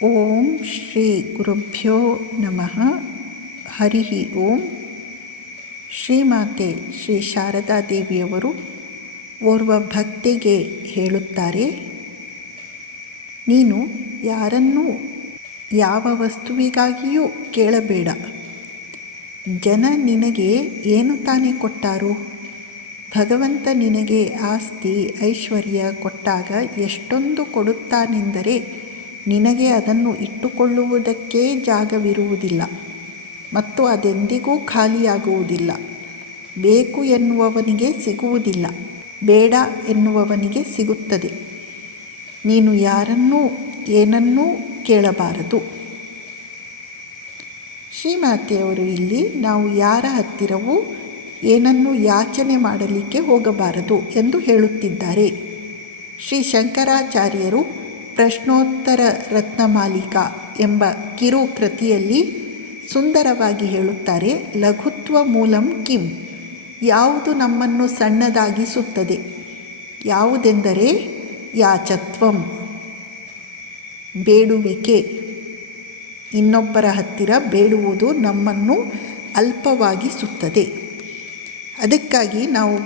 ಓಂ ಶ್ರೀ ಗುರುಭ್ಯೋ ನಮಃ. ಹರಿ ಓಂ. ಶ್ರೀಮಾತೆ ಶ್ರೀ ಶಾರದಾ ದೇವಿಯವರು ಓರ್ವ ಭಕ್ತಿಗೆ ಹೇಳುತ್ತಾರೆ, ನೀನು ಯಾರನ್ನೂ ಯಾವ ವಸ್ತುವಿಗಾಗಿಯೂ ಕೇಳಬೇಡ. ಜನ ನಿನಗೆ ಏನು ತಾನೇ ಕೊಟ್ಟಾರು? ಭಗವಂತ ನಿನಗೆ ಆಸ್ತಿ ಐಶ್ವರ್ಯ ಕೊಟ್ಟಾಗ ಎಷ್ಟೊಂದು ಕೊಡುತ್ತಾನೆಂದರೆ ನಿನಗೆ ಅದನ್ನು ಇಟ್ಟುಕೊಳ್ಳುವುದಕ್ಕೇ ಜಾಗವಿರುವುದಿಲ್ಲ ಮತ್ತು ಅದೆಂದಿಗೂ ಖಾಲಿಯಾಗುವುದಿಲ್ಲ. ಬೇಕು ಎನ್ನುವವನಿಗೆ ಸಿಗುವುದಿಲ್ಲ, ಬೇಡ ಎನ್ನುವವನಿಗೆ ಸಿಗುತ್ತದೆ. ನೀನು ಯಾರನ್ನೂ ಏನನ್ನೂ ಕೇಳಬಾರದು. ಶ್ರೀಮಾತೆಯವರು ಇಲ್ಲಿ ನಾವು ಯಾರ ಹತ್ತಿರವೂ ಏನನ್ನೂ ಯಾಚನೆ ಮಾಡಲಿಕ್ಕೆ ಹೋಗಬಾರದು ಎಂದು ಹೇಳುತ್ತಿದ್ದಾರೆ. ಶ್ರೀ ಶಂಕರಾಚಾರ್ಯರು ಪ್ರಶ್ನೋತ್ತರ ರತ್ನಮಾಲಿಕಾ ಎಂಬ ಕಿರು ಕೃತಿಯಲ್ಲಿ ಸುಂದರವಾಗಿ ಹೇಳುತ್ತಾರೆ, ಲಘುತ್ವ ಮೂಲಂ ಕಿಂ, ಯಾವುದು ನಮ್ಮನ್ನು ಸಣ್ಣದಾಗಿಸುತ್ತದೆ? ಯಾವುದೆಂದರೆ ಯಾಚತ್ವಂ, ಬೇಡುವಿಕೆ. ಇನ್ನೊಬ್ಬರ ಹತ್ತಿರ ಬೇಡುವುದು ನಮ್ಮನ್ನು ಅಲ್ಪವಾಗಿಸುತ್ತದೆ. ಅದಕ್ಕಾಗಿ ನಾವು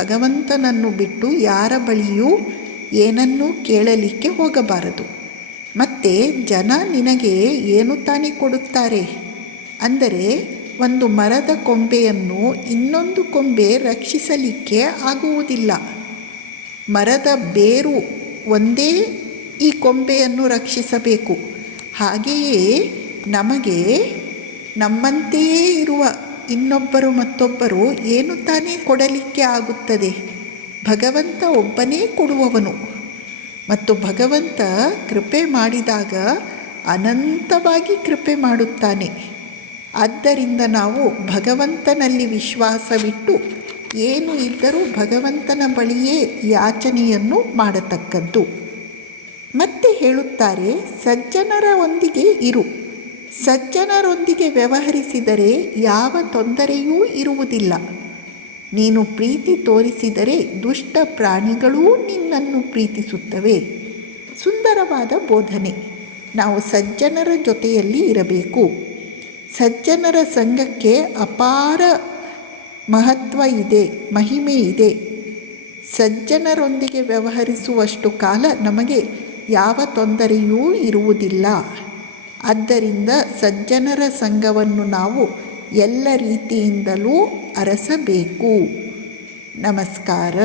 ಭಗವಂತನನ್ನು ಬಿಟ್ಟು ಯಾರ ಬಳಿಯೂ ಏನನ್ನೂ ಕೇಳಲಿಕ್ಕೆ ಹೋಗಬಾರದು. ಮತ್ತು ಜನ ನಿನಗೆ ಏನು ತಾನೇ ಕೊಡುತ್ತಾರೆ ಅಂದರೆ, ಒಂದು ಮರದ ಕೊಂಬೆಯನ್ನು ಇನ್ನೊಂದು ಕೊಂಬೆ ರಕ್ಷಿಸಲಿಕ್ಕೆ ಆಗುವುದಿಲ್ಲ. ಮರದ ಬೇರು ಒಂದೇ ಈ ಕೊಂಬೆಯನ್ನು ರಕ್ಷಿಸಬೇಕು. ಹಾಗೆಯೇ ನಮಗೆ ನಮ್ಮಂತೆಯೇ ಇರುವ ಇನ್ನೊಬ್ಬರು ಮತ್ತೊಬ್ಬರು ಏನು ತಾನೇ ಕೊಡಲಿಕ್ಕೆ ಆಗುತ್ತದೆ? ಭಗವಂತ ಒಬ್ಬನೇ ಕೊಡುವವನು ಮತ್ತು ಭಗವಂತ ಕೃಪೆ ಮಾಡಿದಾಗ ಅನಂತವಾಗಿ ಕೃಪೆ ಮಾಡುತ್ತಾನೆ. ಆದ್ದರಿಂದ ನಾವು ಭಗವಂತನಲ್ಲಿ ವಿಶ್ವಾಸವಿಟ್ಟು ಏನು ಇದ್ದರೂ ಭಗವಂತನ ಬಳಿಯೇ ಯಾಚನೆಯನ್ನು ಮಾಡತಕ್ಕದ್ದು. ಮತ್ತೆ ಹೇಳುತ್ತಾರೆ, ಸಜ್ಜನರೊಂದಿಗೆ ಇರು. ಸಜ್ಜನರೊಂದಿಗೆ ವ್ಯವಹರಿಸಿದರೆ ಯಾವ ತೊಂದರೆಯೂ ಇರುವುದಿಲ್ಲ. ನೀನು ಪ್ರೀತಿ ತೋರಿಸಿದರೆ ದುಷ್ಟ ಪ್ರಾಣಿಗಳೂ ನಿನ್ನನ್ನು ಪ್ರೀತಿಸುತ್ತವೆ. ಸುಂದರವಾದ ಬೋಧನೆ. ನಾವು ಸಜ್ಜನರ ಜೊತೆಯಲ್ಲಿ ಇರಬೇಕು. ಸಜ್ಜನರ ಸಂಘಕ್ಕೆ ಅಪಾರ ಮಹತ್ವ ಇದೆ, ಮಹಿಮೆ ಇದೆ. ಸಜ್ಜನರೊಂದಿಗೆ ವ್ಯವಹರಿಸುವಷ್ಟು ಕಾಲ ನಮಗೆ ಯಾವ ತೊಂದರೆಯೂ ಇರುವುದಿಲ್ಲ. ಆದ್ದರಿಂದ ಸಜ್ಜನರ ಸಂಘವನ್ನು ನಾವು ಎಲ್ಲ ರೀತಿಯಿಂದಲೂ ಅರಸಬೇಕು. ನಮಸ್ಕಾರ.